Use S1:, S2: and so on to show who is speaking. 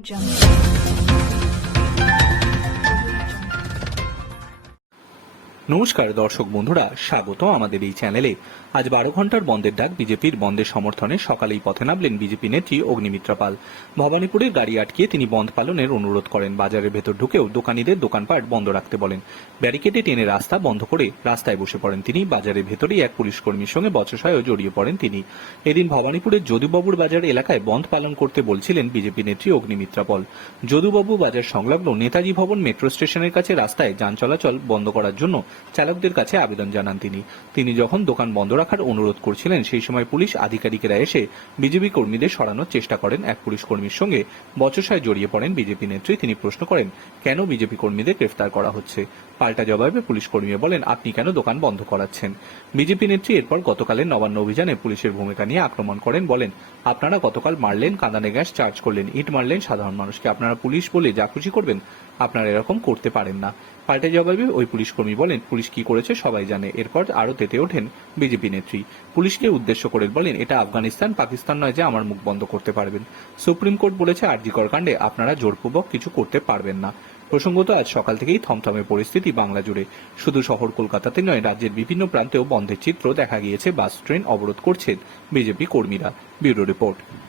S1: jump.
S2: নমস্কার, দর্শক বন্ধুরা, স্বাগত আমাদের এই চ্যানেলে। আজ বারো ঘণ্টার বন্ধের ডাক বিজেপির বন্ধের সমর্থনে সকালেই পথে নামলেন বিজেপি নেত্রী অগ্নিমিত্রা পাল। ভবানীপুরের গাড়ি আটকিয়ে তিনি বন্ধ পালনের অনুরোধ করেন। বাজারের ভেতর ঢুকেও দোকানিদের দোকানপাট বন্ধ রাখতে বলেন। ব্যারিকেডে টেনে রাস্তা বন্ধ করে রাস্তায় বসে পড়েন তিনি। বাজারের ভেতরেই এক পুলিশ কর্মীর সঙ্গে বচসায়ও জড়িয়ে পড়েন তিনি। এদিন ভবানীপুরের যদুবাবুর বাজার এলাকায় বন্ধ পালন করতে বলছিলেন বিজেপি নেত্রী অগ্নিমিত্রা পল। যদুবাবু বাজার সংলগ্ন নেতাজি ভবন মেট্রো স্টেশনের কাছে রাস্তায় যান চলাচল বন্ধ করার জন্য চালকদের কাছে আবেদন জানান তিনি। তিনি যখন দোকান বন্ধ রাখার অনুরোধ করছিলেন, সেই সময় পুলিশ আধিকারিকেরা এসে বিজেপি কর্মীদের সরানোর চেষ্টা করেন। এক পুলিশ কর্মীর সঙ্গে বচসায় জড়িয়ে পড়েন বিজেপি নেত্রী। তিনি প্রশ্ন করেন, কেন বিজেপি কর্মীদের গ্রেফতার করা হচ্ছে? পাল্টা জবাবে পুলিশ কর্মী বলেন, আপনি কেন দোকান বন্ধ করাচ্ছেন? বিজেপি নেত্রী এরপর গতকালের নবান্ন অভিযানে পুলিশের ভূমিকা নিয়ে আক্রমণ করেন। বলেন, আপনারা গতকাল মারলেন, কাঁদানে গ্যাস চার্জ করলেন, ইট মারলেন, সাধারণ মানুষকে আপনারা পুলিশ বলে যা খুশি করবেন, আপনারা এরকম করতে পারেন না। পাল্টা জবাবে ওই পুলিশ কর্মী বলেন পুলিশ কি করেছে সবাই জানে। এরপর আরও তেতে ওঠেন বিজেপি নেত্রী। পুলিশকে উদ্দেশ্য করে বলেন, এটা আফগানিস্তান, পাকিস্তান নয় যে আমার মুখ বন্ধ করতে পারবেন। সুপ্রিম কোর্ট বলেছে, আরজিকর কাণ্ডে আপনারা জোরপূর্বক কিছু করতে পারবেন না। প্রসঙ্গত, আজ সকাল থেকেই থমথমে পরিস্থিতি বাংলা জুড়ে। শুধু শহর কলকাতাতে নয়, রাজ্যের বিভিন্ন প্রান্তেও বন্ধের চিত্র দেখা গিয়েছে। বাস, ট্রেন অবরোধ করছেন বিজেপি কর্মীরা। Bureau report.